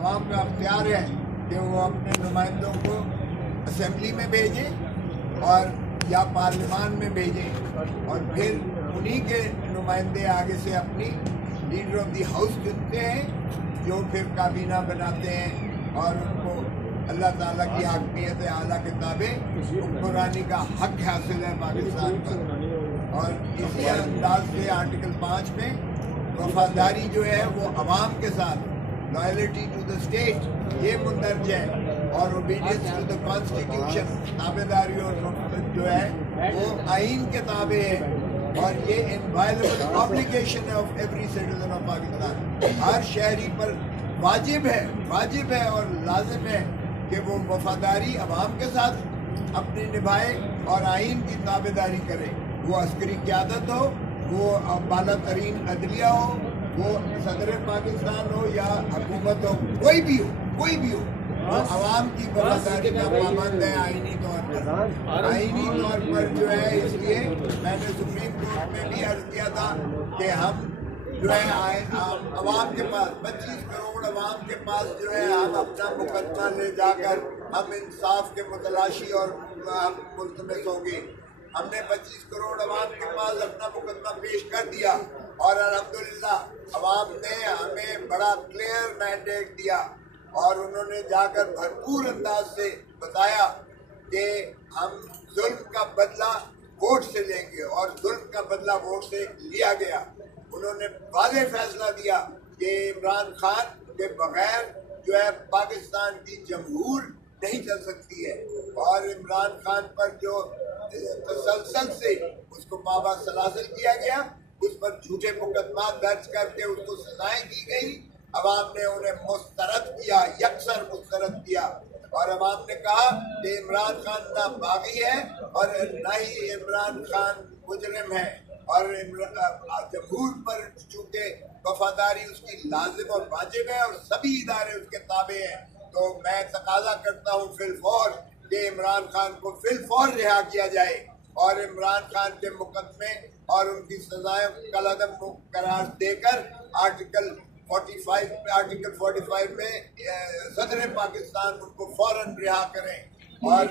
عوام کا اختیار ہے کہ وہ اپنے نمائندوں کو اسمبلی میں بھیجیں اور یا پارلیمان میں بھیجیں، اور پھر انہی کے نمائندے آگے سے اپنی لیڈر آف دی ہاؤس چنتے ہیں جو پھر کابینہ بناتے ہیں، اور ان کو اللہ تعالیٰ کی حاکمیت اعلیٰ کے تابع حکمرانی کا حق حاصل ہے پاکستان پر۔ اور اسی انداز سے آرٹیکل 5 میں وفاداری جو ہے وہ عوام کے ساتھ، لائلٹی ٹو دا اسٹیٹ یہ مندرج ہے، اور اوبیڈینس ٹو دا کانسٹیٹیوشن، تابع داری اور جو ہے وہ آئین کے تابع ہے، اور یہ انوائلیبل آبلیگیشن ہے of every citizen of Pakistan. ہر شہری پر واجب ہے اور لازم ہے کہ وہ وفاداری عوام کے ساتھ اپنی نبھائے اور آئین کی تابع داری کرے، وہ عسکری قیادت ہو، وہ بالا ترین عدلیہ ہو، وہ صدر پاکستان ہو یا حکومت ہو، کوئی بھی ہو وہ عوام کی وفاداری کا پابند ہے آئینی طور پر جو ہے۔ اس لیے میں نے سپریم کورٹ میں بھی عرض کیا تھا کہ ہم جو ہے عوام کے پاس 25 کروڑ عوام کے پاس جو ہے ہم اپنا مقدمہ لے جا کر ہم انصاف کے متلاشی اور ہم ملتمس ہوں گے۔ ہم نے 25 کروڑ عوام کے پاس اپنا مقدمہ پیش کر دیا، اور الحمدللہ عوام نے ہمیں بڑا کلیئر مینڈیٹ دیا، اور انہوں نے جا کر بھرپور انداز سے بتایا کہ ہم ظلم کا بدلہ ووٹ سے لیں گے، اور ظلم کا بدلہ ووٹ سے لیا گیا۔ انہوں نے واضح فیصلہ دیا کہ عمران خان کے بغیر جو ہے پاکستان کی جمہور نہیں چل سکتی ہے، اور عمران خان پر جو تسلسل سے اس کو پابا سلاسل کیا گیا، اس پر جھوٹے مقدمات درج کر کے اس کو سزائیں دی گئی، عوام نے انہیں مسترد کیا، یکسر مسترد کیا، اور عوام نے کہا کہ عمران خان نہ باغی ہے اور نہ ہی عمران خان مجرم ہے، اور جمہور پر چونکہ وفاداری اس کی لازم اور واجب ہے اور سبھی ادارے اس کے تابع ہیں، تو میں تقاضا کرتا ہوں فی الفور کہ عمران خان کو فی الفور رہا کیا جائے، اور عمران خان کے مقدمے اور ان کی سزائیں کالعدم قرار دے کر آرٹیکل 45 میں صدر پاکستان ان کو فوراً رہا کریں، اور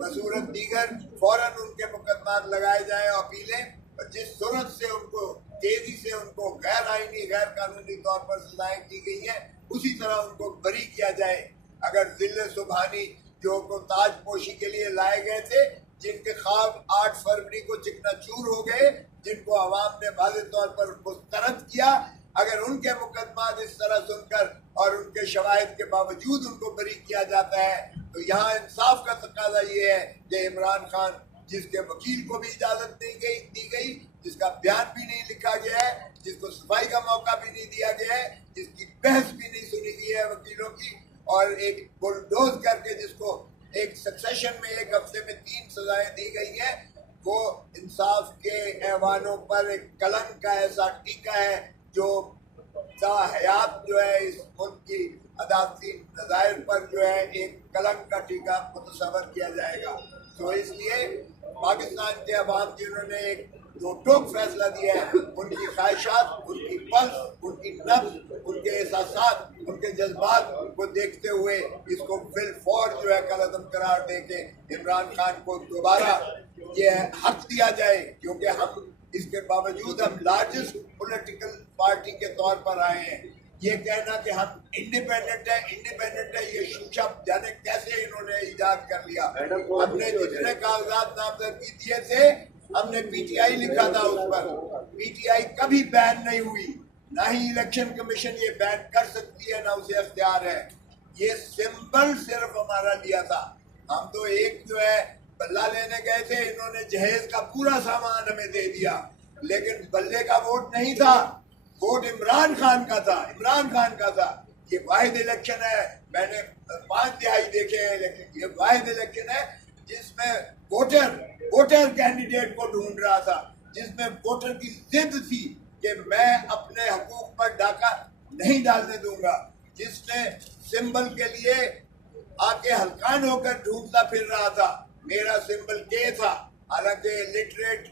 بصورت دیگر فوراً ان کے مقدمات لگائے جائیں، اپیلیں جس صورت سے ان کو تیزی سے ان کو غیر آئینی غیر قانونی طور پر سزائیں کی گئی ہیں اسی طرح ان کو بری کیا جائے۔ اگر ذل سبحانی جو کو تاج پوشی کے لیے لائے گئے تھے، جن کے خواب 8 فروری کو چکنا چور ہو گئے، جن کو عوام نے واضح طور پر مسترد کیا، اگر ان کے مقدمات اس طرح سن کر اور ان کے شواہد کے باوجود ان کو بری کیا جاتا ہے، تو یہاں انصاف کا تقاضا یہ ہے کہ عمران خان جس کے وکیل کو بھی اجازت نہیں دی گئی، جس کا بیان بھی نہیں لکھا گیا ہے، جس کو صفائی کا موقع بھی نہیں دیا گیا ہے، جس کی بحث بھی نہیں سنی گئی ہے وکیلوں کی، اور ایک بلڈوز کر کے جس کو ایک سکسیشن میں 1 ہفتے میں 3 سزائیں دی گئی ہیں، وہ انصاف کے ایوانوں پر ایک کلنک کا ایسا ٹیکا ہے جو تا حیات جو ہے اس ملک کی عدالتی نظائر پر جو ہے ایک کلنک کا ٹیکا متصور کیا جائے گا۔ تو اس لیے پاکستان کے عوام جنہوں نے ایک دو ٹوک فیصلہ دیا ہے، ان کی خواہشات، ان کی پلس، ان کی نبض، ان کے احساسات، ان کے جذبات کو دیکھتے ہوئے اس کو فی الفور جو ہے کالعدم قرار دے کے عمران خان کو دوبارہ یہ حق دیا جائے، کیونکہ ہم اس کے باوجود ہم لارجسٹ پولیٹیکل پارٹی کے طور پر آئے ہیں۔ یہ کہنا کہ ہم انڈیپینڈنٹ ہے، یہ شوشہ جانے کیسے انہوں نے ایجاد کر لیا۔ ہم نے جتنے کاغذات نامزدگی دیے تھے، ہم نے پی ٹی آئی لکھا تھا اس پر، پی ٹی آئی کبھی بین نہیں ہوئی، نہ ہی الیکشن کمیشن یہ بین کر سکتی ہے، نہ اسے اختیار ہے۔ یہ سمبل صرف ہمارا لیا تھا، ہم تو ایک جو ہے بلہ لینے گئے تھے، انہوں نے جہیز کا پورا سامان ہمیں دے دیا، لیکن بلے کا ووٹ نہیں تھا، ووٹ عمران خان کا تھا۔ یہ واحد الیکشن ہے، میں نے 5 دہائی دیکھے ہیں، لیکن یہ واحد الیکشن ہے جس میں ووٹر کینڈیڈیٹ کو ڈھونڈ رہا تھا، جس میں ووٹر کی ضد تھی کہ میں اپنے حقوق پر ڈاکہ نہیں ڈالنے دوں گا، جس نے سمبل کے لیے آ کے ہلکان ہو کر ڈھونڈتا پھر رہا تھا۔ میرا سمبل کے تھا، حالانکہ لٹریٹ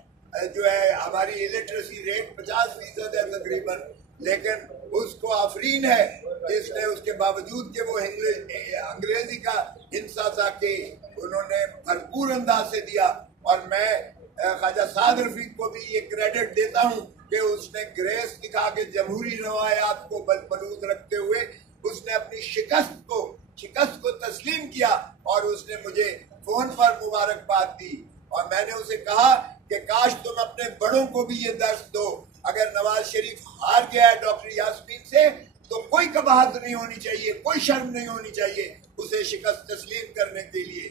جو ہے ہماری الٹریسی ریٹ 50% ہے تقریباً، لیکن اس کو آفرین ہے جس نے اس کے باوجود کہ وہ انگریزی کا ہنسا تھا کہ انہوں نے بھرپور انداز سے دیا. اور میں خواجہ سعد رفیق کو بھی یہ کریڈٹ دیتا ہوں کہ اس نے گریس دکھا کے جمہوری روایات کو بلود رکھتے ہوئے اس نے اپنی شکست کو تسلیم کیا اور اس نے مجھے فون پر مبارکباد دی. اور میں نے اسے کہا کہ کاش تم اپنے بڑوں کو بھی یہ درس دو. اگر نواز شریف ہار گیا ہے ڈاکٹر یاسمین سے تو کوئی قباحت نہیں ہونی چاہیے, کوئی شرم نہیں ہونی چاہیے اسے شکست تسلیم کرنے کے لیے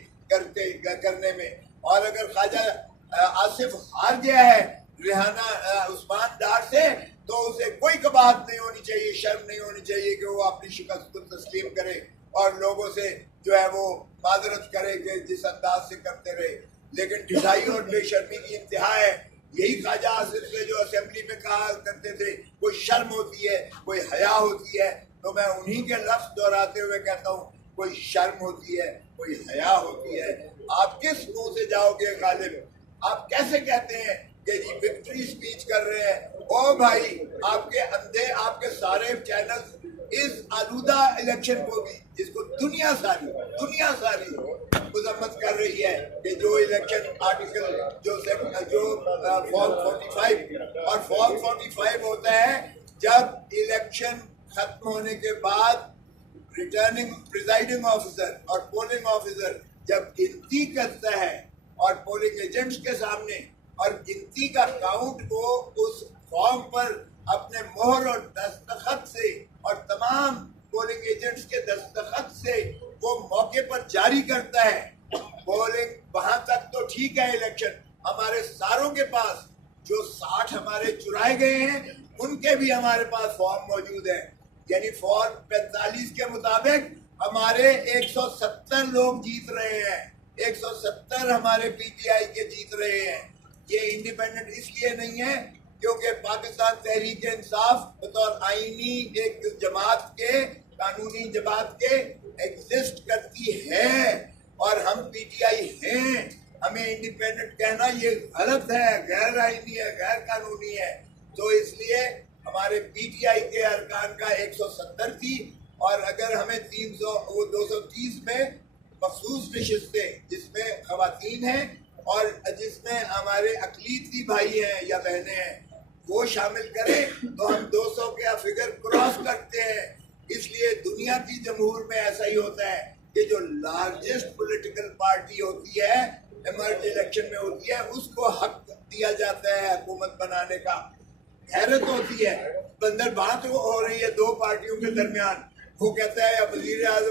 کرنے میں. اور اگر خواجہ آصف ہار گیا ہے ریحانہ عثمان ڈار سے تو اسے کوئی قباحت نہیں ہونی چاہیے, شرم نہیں ہونی چاہیے کہ وہ اپنی شکست کو تسلیم کرے اور لوگوں سے جو ہے وہ معذرت کرے کہ جس انداز سے کرتے رہے. لیکن ڈھلائی اور بے شرمی کی انتہا ہے. یہی خواجہ آصف سے جو اسمبلی میں کہا کرتے تھے کوئی شرم ہوتی ہے, کوئی حیا ہوتی ہے, تو میں انہی کے لفظ دہراتے ہوئے کہتا ہوں کوئی شرم ہوتی ہے, کوئی حیا ہوتی ہے. آپ کس منہ سے جاؤ گے غالب؟ آپ کیسے کہتے ہیں کہ جی وکٹری اسپیچ کر رہے ہیں؟ او بھائی, آپ کے اندھے, آپ کے سارے چینل اس آلودہ الیکشن کو بھی, جس کو دنیا ساری مذمت کر رہی ہے کہ جو الیکشن آرٹیکل جو فارم 45 اور فارم 45 ہوتا ہے جب الیکشن ختم ہونے کے بعد ریٹرننگ پریزائڈنگ آفیسر اور پولنگ آفیسر جب گنتی کرتا ہے اور پولنگ ایجنٹس کے سامنے اور گنتی کا کاؤنٹ کو اس فارم پر اپنے مہر اور دستخط سے اور تمام پولنگ ایجنٹس کے دستخط سے وہ موقع پر جاری کرتا ہے. پولنگ وہاں تک تو ٹھیک ہے, الیکشن ہمارے ساروں کے پاس جو 60 ہمارے چرائے گئے ہیں ان کے بھی ہمارے پاس فارم موجود ہے. یعنی فارم 45 کے مطابق ہمارے 170 لوگ جیت رہے ہیں, 170 ہمارے پی ٹی آئی کے جیت رہے ہیں. یہ انڈیپینڈنٹ اس لیے نہیں ہے کیونکہ پاکستان تحریک انصاف بطور آئینی ایک جماعت کے, قانونی جماعت کے ایگزسٹ کرتی ہے اور ہم پی ٹی آئی ہیں. ہمیں انڈیپینڈنٹ کہنا یہ غلط ہے, غیر آئینی ہے, غیر قانونی ہے. تو اس لیے ہمارے پی ٹی آئی کے ارکان کا 170 تھی اور اگر ہمیں 230 میں مخصوص نشستیں جس میں خواتین ہیں اور جس میں ہمارے اقلیتی بھائی ہیں یا بہنیں ہیں وہ شامل کریں تو ہم 200 کا فگر کراس کرتے ہیں. اس لیے دنیا کی جمہور میں ایسا ہی ہوتا ہے کہ جو لارجسٹ پولیٹیکل پارٹی ہوتی ہے ایمرج الیکشن میں ہوتی ہے اس کو حق دیا جاتا ہے حکومت بنانے کا. حیرت ہوتی ہے, بندر بات ہو رہی ہے دو پارٹیوں کے درمیان, وہ کہتا ہے وزیر اعظم